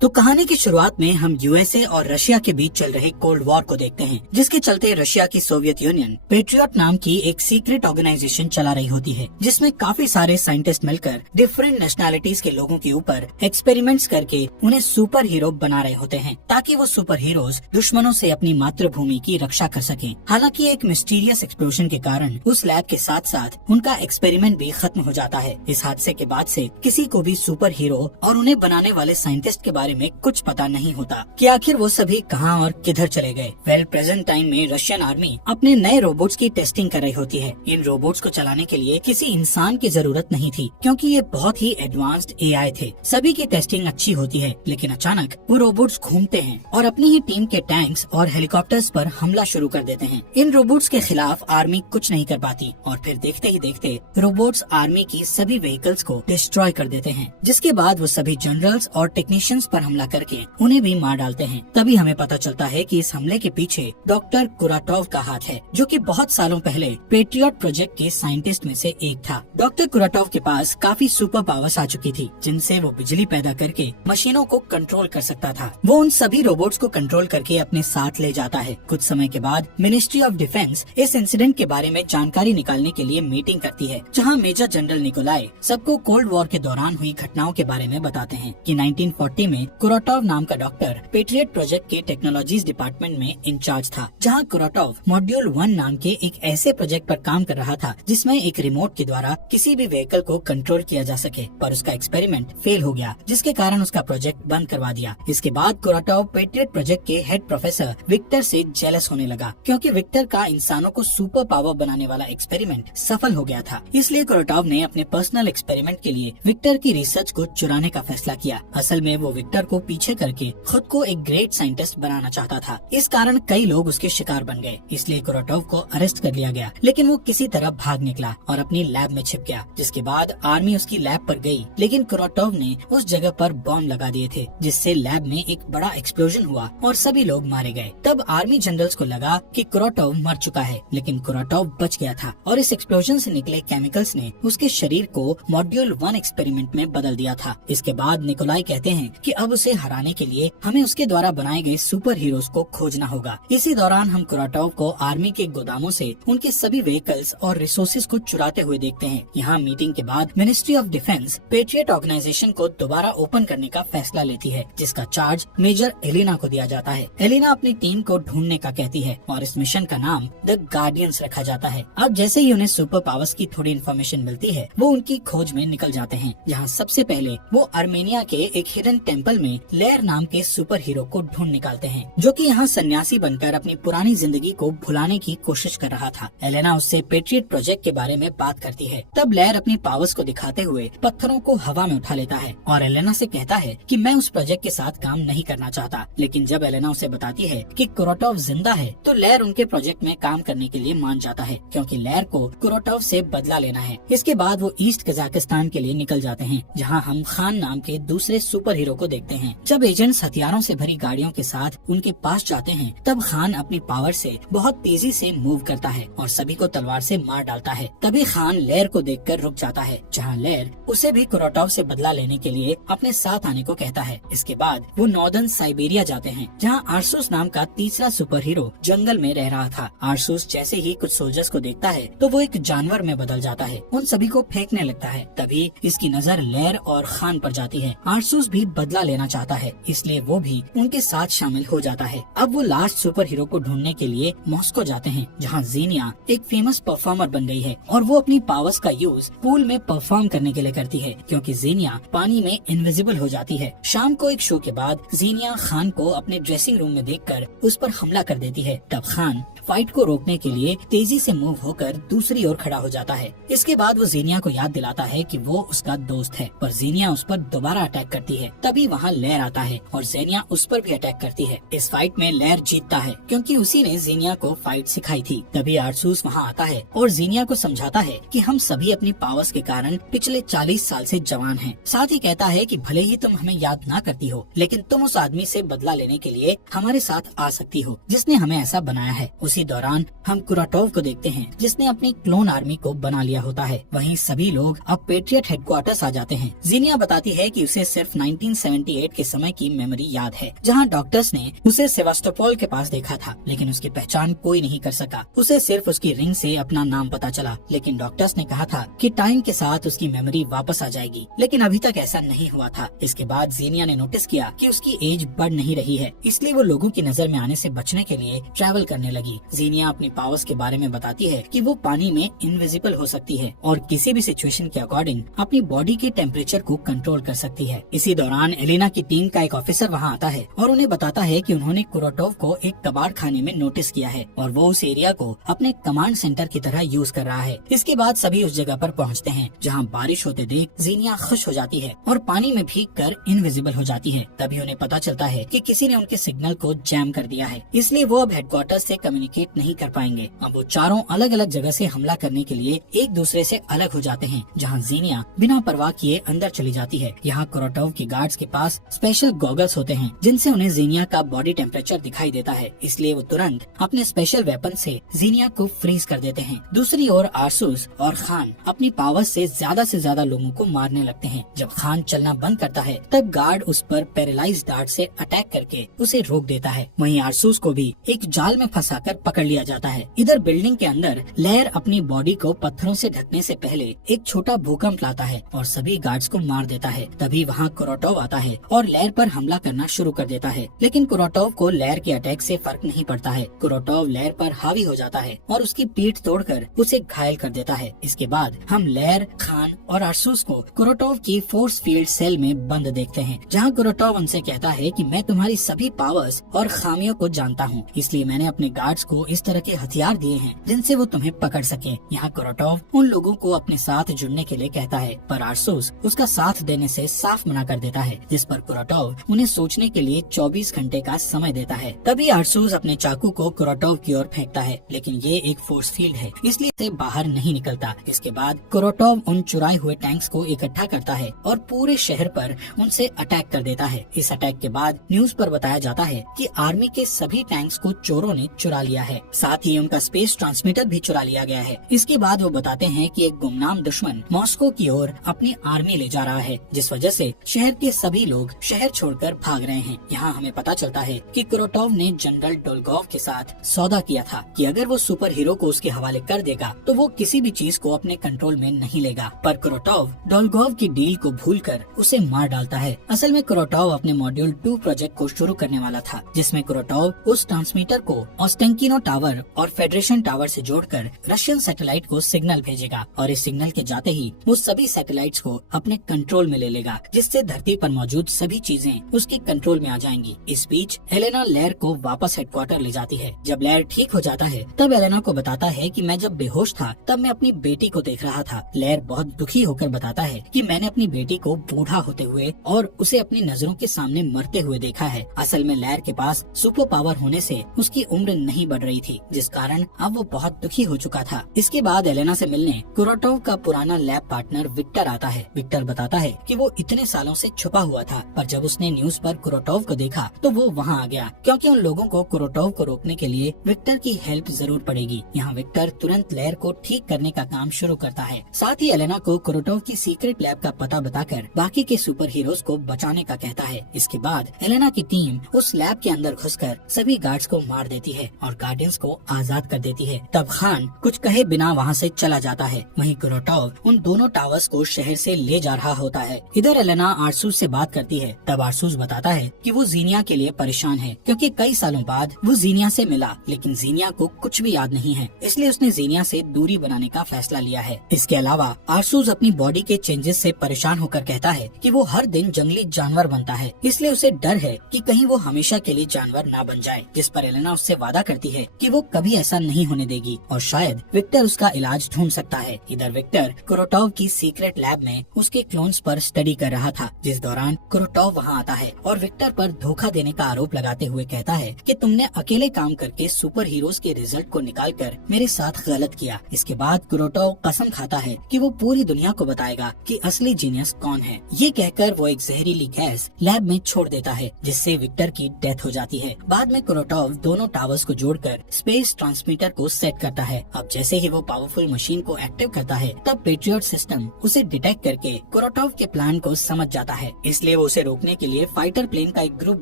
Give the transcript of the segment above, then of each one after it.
तो कहानी की शुरुआत में हम यूएसए और रशिया के बीच चल रहे कोल्ड वॉर को देखते हैं, जिसके चलते रशिया की सोवियत यूनियन पेट्रियट नाम की एक सीक्रेट ऑर्गेनाइजेशन चला रही होती है, जिसमें काफी सारे साइंटिस्ट मिलकर डिफरेंट नेशनैलिटीज के लोगों के ऊपर एक्सपेरिमेंट्स करके उन्हें सुपर हीरो बना रहे होते हैं, ताकि वो सुपर हीरोज दुश्मनों से अपनी मातृभूमि की रक्षा कर सकें। हालांकि एक मिस्टीरियस एक्सप्लोजन के कारण उस लैब के साथ साथ उनका एक्सपेरिमेंट भी खत्म हो जाता है। इस हादसे के बाद से किसी को भी सुपर हीरो और उन्हें बनाने वाले साइंटिस्ट के बारे में कुछ पता नहीं होता कि आखिर वो सभी कहां और किधर चले गए। प्रेजेंट टाइम में रशियन आर्मी अपने नए रोबोट्स की टेस्टिंग कर रही होती है। इन रोबोट्स को चलाने के लिए किसी इंसान की जरूरत नहीं थी, क्योंकि ये बहुत ही एडवांस्ड एआई थे। सभी की टेस्टिंग अच्छी होती है, लेकिन अचानक वो रोबोट्स घूमते हैं और अपनी ही टीम के टैंक्स और हेलीकॉप्टर्स पर हमला शुरू कर देते हैं। इन रोबोट्स के खिलाफ आर्मी कुछ नहीं कर पाती और फिर देखते ही देखते रोबोट्स आर्मी की सभी व्हीकल्स को डिस्ट्रॉय कर देते हैं, जिसके बाद वो सभी जनरल्स और टेक्नीशियंस पर हमला करके उन्हें भी मार डालते हैं। तभी हमें पता चलता है कि इस हमले के पीछे डॉक्टर कुराटोव का हाथ है, जो कि बहुत सालों पहले पेट्रियट प्रोजेक्ट के साइंटिस्ट में से एक था। डॉक्टर कुराटोव के पास काफी सुपर पावर्स आ चुकी थी, जिनसे वो बिजली पैदा करके मशीनों को कंट्रोल कर सकता था। वो उन सभी रोबोट्स को कंट्रोल करके अपने साथ ले जाता है। कुछ समय के बाद मिनिस्ट्री ऑफ डिफेंस इस इंसिडेंट के बारे में जानकारी निकालने के लिए मीटिंग करती है, जहाँ मेजर जनरल निकोलाई सबको कोल्ड वॉर के दौरान हुई घटनाओं के बारे में बताते हैं कि 1940 में कुराटोव नाम का डॉक्टर पेट्रियट प्रोजेक्ट के टेक्नोलॉजीज डिपार्टमेंट में इंचार्ज था, जहां कुराटोव मॉड्यूल 1 नाम के एक ऐसे प्रोजेक्ट पर काम कर रहा था, जिसमें एक रिमोट के द्वारा किसी भी व्हीकल को कंट्रोल किया जा सके। पर उसका एक्सपेरिमेंट फेल हो गया, जिसके कारण उसका प्रोजेक्ट बंद करवा दिया। इसके बाद कुराटोव पेट्रियट प्रोजेक्ट के हेड प्रोफेसर विक्टर से जेलस होने लगा, क्योंकि विक्टर का इंसानों को सुपर पावर बनाने वाला एक्सपेरिमेंट सफल हो गया था। इसलिए कुराटोव ने अपने पर्सनल एक्सपेरिमेंट के लिए विक्टर की रिसर्च को चुराने का फैसला किया। असल में वो विक्टर को पीछे करके खुद को एक ग्रेट साइंटिस्ट बनाना चाहता था। इस कारण कई लोग उसके शिकार बन गए, इसलिए कुराटोव को अरेस्ट कर लिया गया, लेकिन वो किसी तरह भाग निकला और अपनी लैब में छिप गया। जिसके बाद आर्मी उसकी लैब पर गई, लेकिन कुराटोव ने उस जगह पर बॉम्ब लगा दिए थे, जिससे लैब में एक बड़ा एक्सप्लोजन हुआ और सभी लोग मारे गए। तब आर्मी जनरल्स को लगा कि कुराटोव मर चुका है, लेकिन कुराटोव बच गया था और इस एक्सप्लोजन से निकले केमिकल्स ने उसके शरीर को मॉड्यूल 1 एक्सपेरिमेंट में बदल दिया था। इसके बाद निकोलाई कहते हैं कि अब उसे हराने के लिए हमें उसके द्वारा बनाए गए सुपर हीरोज को खोजना होगा। इसी दौरान हम कुराटोव को आर्मी के गोदामों से उनके सभी व्हीकल्स और रिसोर्सेज को चुराते हुए देखते हैं। यहाँ मीटिंग के बाद ministry of defence patriot organisation को दोबारा ओपन करने का फैसला लेती है, जिसका चार्ज मेजर एलिना को दिया जाता है। एलिना अपनी टीम को ढूंढने का कहती है और इस मिशन का नाम द गार्डियंस रखा जाता है। अब जैसे ही उन्हें सुपर पावर्स की थोड़ी इन्फॉर्मेशन मिलती है, वो उनकी खोज में निकल जाते हैं, जहाँ सबसे पहले वो आर्मेनिया के एक हिडन टेम्पल में लेयर नाम के सुपर हीरो को ढूंढ निकालते हैं, जो कि यहाँ सन्यासी बनकर अपनी पुरानी जिंदगी को भुलाने की कोशिश कर रहा था। एलेना उससे पेट्रियट प्रोजेक्ट के बारे में बात करती है। तब लेयर अपनी पावर्स को दिखाते हुए पत्थरों को हवा में उठा लेता है और एलेना से कहता है कि मैं उस प्रोजेक्ट के साथ काम नहीं करना चाहता। लेकिन जब एलेना उसे बताती है कि कुराटोव जिंदा है, तो लेयर उनके प्रोजेक्ट में काम करने के लिए मान जाता है, क्योंकि लेयर को कुराटोव से बदला लेना है। इसके बाद वो ईस्ट कजाकिस्तान के लिए निकल जाते हैं, जहाँ हम खान नाम के दूसरे सुपर हीरो को देखते हैं। जब एजेंट्स हथियारों से भरी गाड़ियों के साथ उनके पास जाते हैं, तब खान अपनी पावर से बहुत तेजी से मूव करता है और सभी को तलवार से मार डालता है। तभी खान लेयर को देखकर रुक जाता है, जहाँ लेयर उसे भी कुराटोव से बदला लेने के लिए अपने साथ आने को कहता है। इसके बाद वो नॉर्दर्न साइबेरिया जाते हैं, जहाँ आर्सूस नाम का तीसरा सुपर हीरो जंगल में रह रहा था। आर्सूस जैसे ही कुछ सोल्जर्स को देखता है, तो वो एक जानवर में बदल जाता है, उन सभी को फेंकने लगता है। तभी इसकी नजर लेयर और खान पर जाती है। आर्सूस भी बदला लेना चाहता है, इसलिए वो भी उनके साथ शामिल हो जाता है। अब वो लास्ट सुपर हीरो को ढूंढने के लिए मॉस्को जाते हैं, जहाँ ज़ीनिया एक फेमस परफॉर्मर बन गई है और वो अपनी पावर्स का यूज पूल में परफॉर्म करने के लिए करती है, क्योंकि ज़ीनिया पानी में इनविजिबल हो जाती है। शाम को एक शो के बाद ज़ीनिया खान को अपने ड्रेसिंग रूम में देखकर उस पर हमला कर देती है। तब खान फाइट को रोकने के लिए तेजी से मूव होकर दूसरी ओर खड़ा हो जाता है। इसके बाद वो ज़ीनिया को याद दिलाता है कि वो उसका दोस्त है, पर ज़ीनिया उस पर दोबारा अटैक करती है। तभी वहाँ लेयर आता है और ज़ीनिया उस पर भी अटैक करती है। इस फाइट में लेयर जीतता है, क्योंकि उसी ने ज़ीनिया को फाइट सिखाई थी। तभी आर्सूस वहाँ आता है और ज़ीनिया को समझाता है कि हम सभी अपनी पावर्स के कारण पिछले 40 साल से जवान हैं। साथ ही कहता है कि भले ही तुम हमें याद ना करती हो, लेकिन तुम उस आदमी से बदला लेने के लिए हमारे साथ आ सकती हो, जिसने हमें ऐसा बनाया है। उसी दौरान हम कुराटोव को देखते हैं, जिसने अपनी क्लोन आर्मी को बना लिया होता है। वहीं सभी लोग अब पेट्रियट हेडक्वार्टर्स आ जाते हैं। ज़ीनिया बताती है कि उसे सिर्फ 1970 1998 के समय की मेमोरी याद है, जहाँ डॉक्टर्स ने उसे सेवास्टोपोल के पास देखा था, लेकिन उसकी पहचान कोई नहीं कर सका। उसे सिर्फ उसकी रिंग से अपना नाम पता चला, लेकिन डॉक्टर्स ने कहा था कि टाइम के साथ उसकी मेमोरी वापस आ जाएगी, लेकिन अभी तक ऐसा नहीं हुआ था। इसके बाद जीनिया ने नोटिस किया कि उसकी एज बढ़ नहीं रही है, इसलिए वो लोगों की नजर में आने से बचने के लिए ट्रैवल करने लगी। जीनिया अपनी पावर्स के बारे में बताती है कि वो पानी में इनविजिबल हो सकती है और किसी भी सिचुएशन के अकॉर्डिंग अपनी बॉडी के टेम्परेचर को कंट्रोल कर सकती है। इसी दौरान एलेना की टीम का एक ऑफिसर वहाँ आता है और उन्हें बताता है कि उन्होंने कुरोटोव को एक कबाड़ खाने में नोटिस किया है और वो उस एरिया को अपने कमांड सेंटर की तरह यूज कर रहा है। इसके बाद सभी उस जगह पर पहुँचते हैं जहाँ बारिश होते देख जीनिया खुश हो जाती है और पानी में भीग कर इनविजिबल हो जाती है। तभी उन्हें पता चलता है कि किसी ने उनके सिग्नल को जैम कर दिया है, इसलिए वो अब हेडक्वार्टर से कम्युनिकेट नहीं कर पाएंगे। अब वो चारों अलग अलग जगह से हमला करने के लिए एक दूसरे से अलग हो जाते हैं, जहाँ जीनिया बिना परवाह किए अंदर चली जाती है। यहाँ कुरोटोव के गार्ड्स के पास स्पेशल गॉगल्स होते हैं जिनसे उन्हें जीनिया का बॉडी टेम्परेचर दिखाई देता है, इसलिए वो तुरंत अपने स्पेशल वेपन से जीनिया को फ्रीज कर देते हैं। दूसरी ओर आरसूस और खान अपनी पावर से ज्यादा लोगों को मारने लगते हैं। जब खान चलना बंद करता है तब गार्ड उस पर पैरालाइज डार्ट से अटैक करके उसे रोक देता है। वहीं आरसूस को भी एक जाल में फंसाकर पकड़ लिया जाता है। इधर बिल्डिंग के अंदर लेयर अपनी बॉडी को पत्थरों से ढकने से पहले एक छोटा भूकंप लाता है और सभी गार्ड्स को मार देता है। तभी वहाँ कुरोटोव आता है और लेयर पर हमला करना शुरू कर देता है, लेकिन कुरोटोव को लेयर के अटैक से फर्क नहीं पड़ता है। कुरोटोव लेयर पर हावी हो जाता है और उसकी पीठ तोड़कर उसे घायल कर देता है। इसके बाद हम लेयर, खान और आरसूस को कुरोटोव की फोर्स फील्ड सेल में बंद देखते हैं, जहाँ कुरोटोव उनसे कहता है कि मैं तुम्हारी सभी पावर्स और खामियों को जानता हूँ, इसलिए मैंने अपने गार्ड्स को इस तरह के हथियार दिए हैं जिनसे वो तुम्हें पकड़ सके। यहाँ कुरोटोव उन लोगों को अपने साथ जुड़ने के लिए कहता है, पर आरसूस उसका साथ देने से साफ मना कर देता है, जिस पर कुरोटोव उन्हें सोचने के लिए 24 घंटे का समय देता है। तभी आरसूस अपने चाकू को कुरोटोव की ओर फेंकता है, लेकिन ये एक फोर्स फील्ड है, इसलिए से बाहर नहीं निकलता। इसके बाद कुरोटोव उन चुराए हुए टैंक्स को इकट्ठा करता है और पूरे शहर पर उनसे अटैक कर देता है। इस अटैक के बाद न्यूज पर बताया जाता है कि आर्मी के सभी टैंक्स को चोरों ने चुरा लिया है, साथ ही उनका स्पेस ट्रांसमीटर भी चुरा लिया गया है। इसके बाद वो बताते हैं कि एक गुमनाम दुश्मन मॉस्को की ओर अपनी आर्मी ले जा रहा है, जिस वजह से शहर के सभी लोग शहर छोड़कर भाग रहे हैं। यहाँ हमें पता चलता है कि कुरोटोव ने जनरल डोलगोव के साथ सौदा किया था कि अगर वो सुपर हीरो को उसके हवाले कर देगा तो वो किसी भी चीज को अपने कंट्रोल में नहीं लेगा। पर कुरोटोव डोलगोव की डील को भूलकर उसे मार डालता है। असल में कुरोटोव अपने मॉड्यूल 2 प्रोजेक्ट को शुरू करने वाला था, जिसमें कुरोटोव उस ट्रांसमीटर को ओस्टेंकिनो टावर और फेडरेशन टावर से जोड़कर रशियन सैटेलाइट को सिग्नल भेजेगा और इस सिग्नल के जाते ही वो सभी सैटेलाइट्स को अपने कंट्रोल में ले लेगा, जिससे धरती पर मौजूद सभी चीजें उसके कंट्रोल में आ जाएंगी। इस बीच एलेना लेयर को वापस हेडक्वार्टर ले जाती है। जब लेयर ठीक हो जाता है तब एलेना को बताता है कि मैं जब बेहोश था तब मैं अपनी बेटी को देख रहा था। लेयर बहुत दुखी होकर बताता है कि मैंने अपनी बेटी को बूढ़ा होते हुए और उसे अपनी नजरों के सामने मरते हुए देखा है। असल में लेयर के पास सुपर पावर होने से उसकी उम्र नहीं बढ़ रही थी, जिस कारण अब वो बहुत दुखी हो चुका था। इसके बाद एलेना से मिलने कुरोटोव का पुराना लैब पार्टनर विक्टर आता है। विक्टर बताता है कि वो इतने सालों से छुपा हुआ था, पर जब उसने न्यूज पर कुरोटोव को देखा तो वो वहाँ आ गया, क्योंकि उन लोगों को कुरोटोव को रोकने के लिए विक्टर की हेल्प जरूर पड़ेगी। यहाँ विक्टर तुरंत लेयर को ठीक करने का काम शुरू करता है। साथ ही एलेना को कुरोटोव की सीक्रेट लैब का पता बताकर बाकी के सुपर हीरोज को बचाने का कहता है। इसके बाद एलेना की टीम उस लैब के अंदर घुसकर सभी गार्ड्स को मार देती है और गार्डियंस को आजाद कर देती है। तब खान कुछ कहे बिना वहाँ से चला जाता है। वहीं कुरोटोव उन दोनों टावर्स को शहर से ले जा रहा होता है। इधर एलेना आरसूस से बात करती है। तब आरसूस बताता है कि वो जीनिया के लिए परेशान है, क्योंकि कई सालों बाद वो जीनिया से मिला, लेकिन जीनिया को कुछ भी याद नहीं है, इसलिए उसने जीनिया से दूरी बनाने का फैसला लिया है। इसके अलावा आरसूस अपनी बॉडी के चेंजेस से परेशान होकर कहता है कि वो हर दिन जंगली जानवर बनता है, इसलिए उसे डर है कि कहीं वो हमेशा के लिए जानवर ना बन जाए। जिस पर एलेना उससे वादा करती है कि वो कभी ऐसा नहीं होने देगी और शायद विक्टर उसका इलाज ढूंढ सकता है। इधर विक्टर कुरोटोव की सीक्रेट लैब में उसके क्लोन्स पर स्टडी कर रहा था, जिस दौरान कुरोटोव वहाँ आता है और विक्टर पर धोखा देने का आरोप लगाते हुए कहता है कि तुमने अकेले काम करके सुपर हीरोज के रिजल्ट को निकालकर मेरे साथ गलत किया। इसके बाद कुरोटोव कसम खाता है कि वो पूरी दुनिया को बताएगा कि असली जीनियस कौन है। ये कहकर वो एक जहरीली गैस लैब में छोड़ देता है, जिससे विक्टर की डेथ हो जाती है। बाद में कुरोटोव दोनों टावर्स को जोड़कर स्पेस ट्रांसमीटर को सेट करता है। अब जैसे ही वो पावरफुल मशीन को एक्टिव करता है, तब पेट्रियट सिस्टम उसे डिटेक्ट करके कुरोटोव के प्लान को समझ जाता है, इसलिए वो वो उसे रोकने के लिए फाइटर प्लेन का एक ग्रुप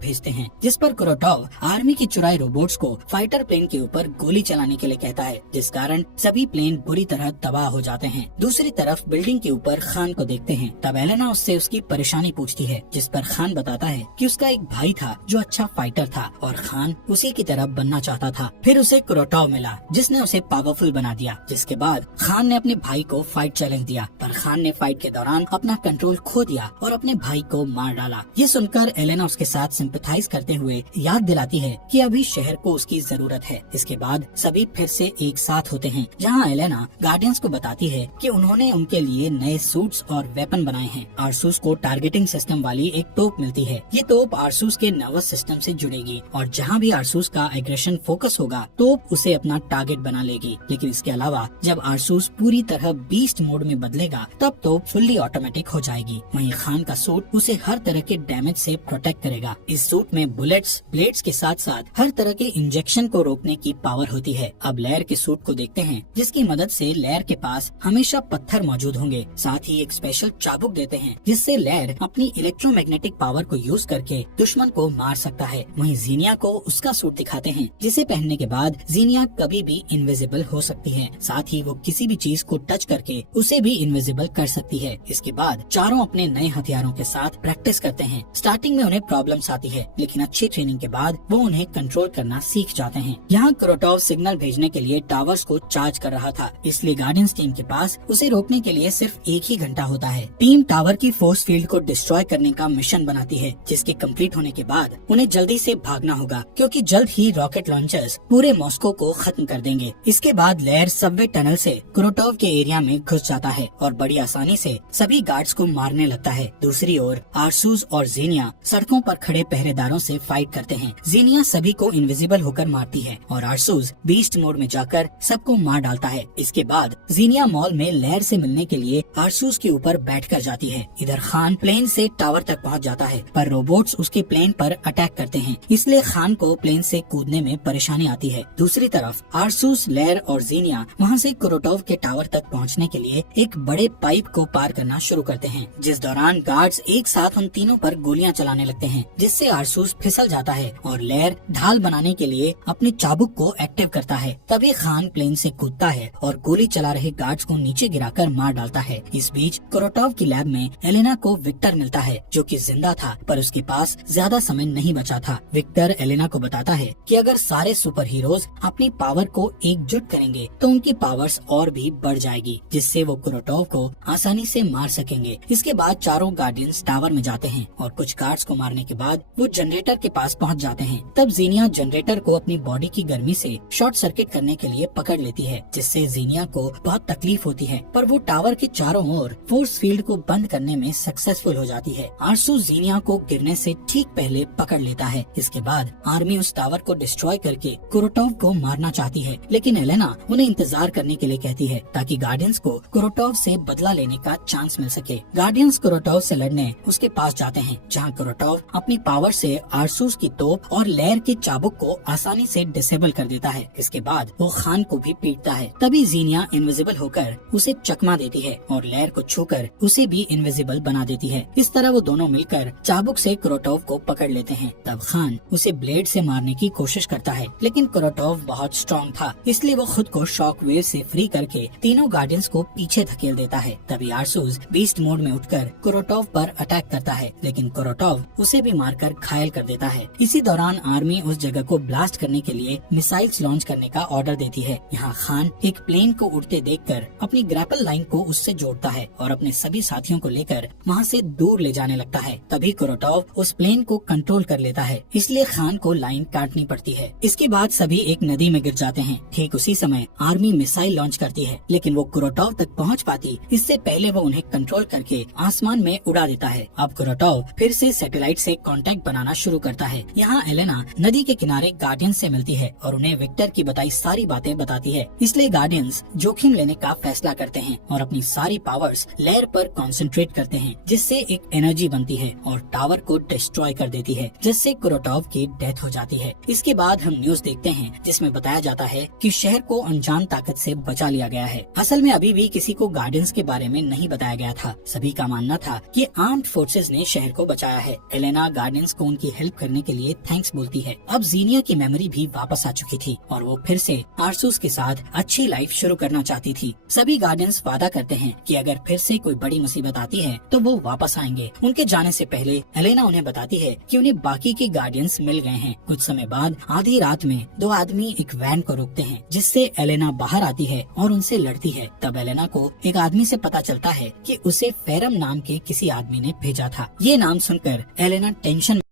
भेजते हैं, जिस पर कुरोटोव आर्मी की चुराए रोबोट्स को फाइटर प्लेन के ऊपर गोली चलाने के लिए कहता है, जिस कारण सभी प्लेन बुरी तरह तबाह हो जाते हैं। दूसरी तरफ बिल्डिंग के ऊपर खान को देखते हैं। तब एलेना उससे उसकी परेशानी पूछती है, जिस पर खान बताता है कि उसका एक भाई था जो अच्छा फाइटर था और खान उसी की तरह बनना चाहता था। फिर उसे कुरोटोव मिला, जिसने उसे पावरफुल बना दिया। जिसके बाद खान ने अपने भाई को फाइट चैलेंज दिया, पर खान ने फाइट के दौरान अपना कंट्रोल खो दिया और अपने भाई को मार डाला। ये सुनकर एलेना उसके साथ सिंपैथाइज करते हुए याद दिलाती है कि अभी शहर को उसकी जरूरत है। इसके बाद सभी फिर से एक साथ होते हैं, जहाँ एलेना गार्डियंस को बताती है कि उन्होंने उनके लिए नए सूट्स और वेपन बनाए हैं। आरसूस को टारगेटिंग सिस्टम वाली एक तोप मिलती है। ये तोप आरसूस के नर्वस सिस्टम से जुड़ेगी और जहाँ भी आरसूस का एग्रेशन फोकस होगा, तोप उसे अपना टारगेट बना लेगी। लेकिन इसके अलावा जब आरसूस पूरी तरह बीस्ट मोड में बदलेगा, तब तोप फुल्ली ऑटोमेटिक हो जाएगी। वहीं खान का सूट उसे हर तरह के डैमेज से प्रोटेक्ट करेगा। इस सूट में बुलेट्स, ब्लेड्स के साथ साथ हर तरह के इंजेक्शन को रोकने की पावर होती है। अब लेयर के सूट को देखते हैं, जिसकी मदद से लेयर के पास हमेशा पत्थर मौजूद होंगे। साथ ही एक स्पेशल चाबुक देते हैं, जिससे लेयर अपनी इलेक्ट्रोमैग्नेटिक पावर को यूज करके दुश्मन को मार सकता है। वहीं जीनिया को उसका सूट दिखाते हैं, जिसे पहनने के बाद जीनिया कभी भी इनविजिबल हो सकती है। साथ ही वो किसी भी चीज को टच करके उसे भी इनविजिबल कर सकती है। इसके बाद चारों अपने नए हथियारों के साथ प्रैक्टिस करते हैं। स्टार्टिंग में उन्हें प्रॉब्लम्स आती है, लेकिन अच्छी ट्रेनिंग के बाद वो उन्हें कंट्रोल करना सीख जाते हैं। यहाँ कुरोटोव सिग्नल भेजने के लिए टावर्स को चार्ज कर रहा था, इसलिए गार्डियंस टीम के पास उसे रोकने के लिए सिर्फ एक ही घंटा होता है। टीम टावर की फोर्स फील्ड को डिस्ट्रॉय करने का मिशन बनाती है, जिसके कंप्लीट होने के बाद उन्हें जल्दी से भागना होगा, क्योंकि जल्द ही रॉकेट लॉन्चर्स पूरे मॉस्को को खत्म कर देंगे। इसके बाद लेयर सबवे टनल से कुरोटोव के एरिया में घुस जाता है और बड़ी आसानी से सभी गार्ड्स को मारने लगता है। दूसरी ओर आरसूस और जीनिया सड़कों पर खड़े पहरेदारों से फाइट करते हैं। जीनिया सभी को इनविजिबल होकर मारती है और आरसूस बीस्ट मोड में जाकर सबको मार डालता है। इसके बाद जीनिया मॉल में लेयर से मिलने के लिए आरसूस के ऊपर बैठकर जाती है। इधर खान प्लेन से टावर तक पहुंच जाता है, पर रोबोट्स उसके प्लेन पर अटैक करते हैं, इसलिए खान को प्लेन से कूदने में परेशानी आती है। दूसरी तरफ आरसूस, लेयर और जीनिया वहां से कुरोटोव के टावर तक पहुंचने के लिए एक बड़े पाइप को पार करना शुरू करते हैं, जिस दौरान गार्ड्स एक साथ उन तीनों पर गोलियां चलाने लगते हैं, जिससे आरसूस फिसल जाता है और लेयर ढाल बनाने के लिए अपने चाबुक को एक्टिव करता है। तभी खान प्लेन से कूदता है और गोली चला रहे गार्ड्स को नीचे गिराकर मार डालता है। इस बीच कुरोटोव की लैब में एलेना को विक्टर मिलता है, जो कि जिंदा था, पर उसके पास ज्यादा समय नहीं बचा था। विक्टर एलेना को बताता है कि अगर सारे सुपर हीरोज अपनी पावर को एकजुट करेंगे तो उनकी पावर्स और भी बढ़ जाएगी, जिससे वो कुरोटोव को आसानी से मार सकेंगे। इसके बाद चारों गार्डियंस टावर में जाते हैं और कुछ गार्ड्स को मारने के बाद वो जनरेटर के पास पहुंच जाते हैं। तब जीनिया जनरेटर को अपनी बॉडी की गर्मी से शॉर्ट सर्किट करने के लिए पकड़ लेती है, जिससे जीनिया को बहुत तकलीफ होती है, पर वो टावर के चारों ओर फोर्स फील्ड को बंद करने में सक्सेसफुल हो जाती है। आरसू जीनिया को गिरने से ठीक पहले पकड़ लेता है। इसके बाद आर्मी उस टावर को डिस्ट्रॉय करके कुरोटोव को मारना चाहती है, लेकिन एलेना उन्हें इंतजार करने के लिए कहती है, ताकि गार्डियंस को कुरोटोव से बदला लेने का चांस मिल सके। गार्डियंस कुरोटोव से लड़ने उसके पास जाते हैं, जहां कुरोटोव अपनी पावर से आरसूस की तोप और लेयर के चाबुक को आसानी से डिसेबल कर देता है। इसके बाद वो खान को भी पीटता है। तभी जीनिया इनविजिबल होकर उसे चकमा देती है और लेयर को छूकर उसे भी इनविजिबल बना देती है। इस तरह वो दोनों मिलकर चाबुक से कुरोटोव को पकड़ लेते हैं। तब खान उसे ब्लेड से मारने की कोशिश करता है, लेकिन कुरोटोव बहुत स्ट्रॉन्ग था, इसलिए वो खुद को शॉक वेव से फ्री करके तीनों गार्डियंस को पीछे धकेल देता है। तभी आरसूस बीस्ट मोड में उठकर कुरोटोव पर अटैक करता है, लेकिन कुरोटोव उसे भी मारकर घायल कर देता है। इसी दौरान आर्मी उस जगह को ब्लास्ट करने के लिए मिसाइल्स लॉन्च करने का ऑर्डर देती है। यहाँ खान एक प्लेन को उड़ते देखकर अपनी ग्रैपल लाइन को उससे जोड़ता है और अपने सभी साथियों को लेकर वहाँ से दूर ले जाने लगता है। तभी कुरोटोव उस प्लेन को कंट्रोल कर लेता है, इसलिए खान को लाइन काटनी पड़ती है। इसके बाद सभी एक नदी में गिर जाते हैं। ठीक उसी समय आर्मी मिसाइल लॉन्च करती है, लेकिन वो कुरोटोव तक पहुँच पाती इससे पहले वो उन्हें कंट्रोल करके आसमान में उड़ा देता है। अब कुरोटोव फिर से सैटेलाइट से कांटेक्ट बनाना शुरू करता है। यहाँ एलेना नदी के किनारे गार्डियंस से मिलती है और उन्हें विक्टर की बताई सारी बातें बताती है। इसलिए गार्डियंस जोखिम लेने का फैसला करते हैं और अपनी सारी पावर्स लेयर पर कंसंट्रेट करते हैं, जिससे एक एनर्जी बनती है और टावर को डिस्ट्रॉय कर देती है, जिससे कुरोटोव की डेथ हो जाती है। इसके बाद हम न्यूज देखते हैं, जिसमें बताया जाता है कि शहर को अनजान ताकत से बचा लिया गया है। असल में अभी भी किसी को गार्डियंस के बारे में नहीं बताया गया था। सभी का मानना था कि आर्म्ड फोर्सेस रेंजर्स ने शहर को बचाया है। एलेना गार्डियंस को उनकी हेल्प करने के लिए थैंक्स बोलती है। अब जीनिया की मेमोरी भी वापस आ चुकी थी और वो फिर से आर्सूस के साथ अच्छी लाइफ शुरू करना चाहती थी। सभी गार्डियंस वादा करते हैं कि अगर फिर से कोई बड़ी मुसीबत आती है तो वो वापस आएंगे। उनके जाने से पहले एलेना उन्हें बताती है कि उन्हें बाकी के गार्डियंस मिल गए हैं। कुछ समय बाद आधी रात में दो आदमी एक वैन को रोकते हैं, जिससे एलेना बाहर आती है और उनसे लड़ती है। तब एलेना को एक आदमी से पता चलता है कि उसे फेरम नाम के किसी आदमी ने भेजा था। ये नाम सुनकर एलेना टेंशन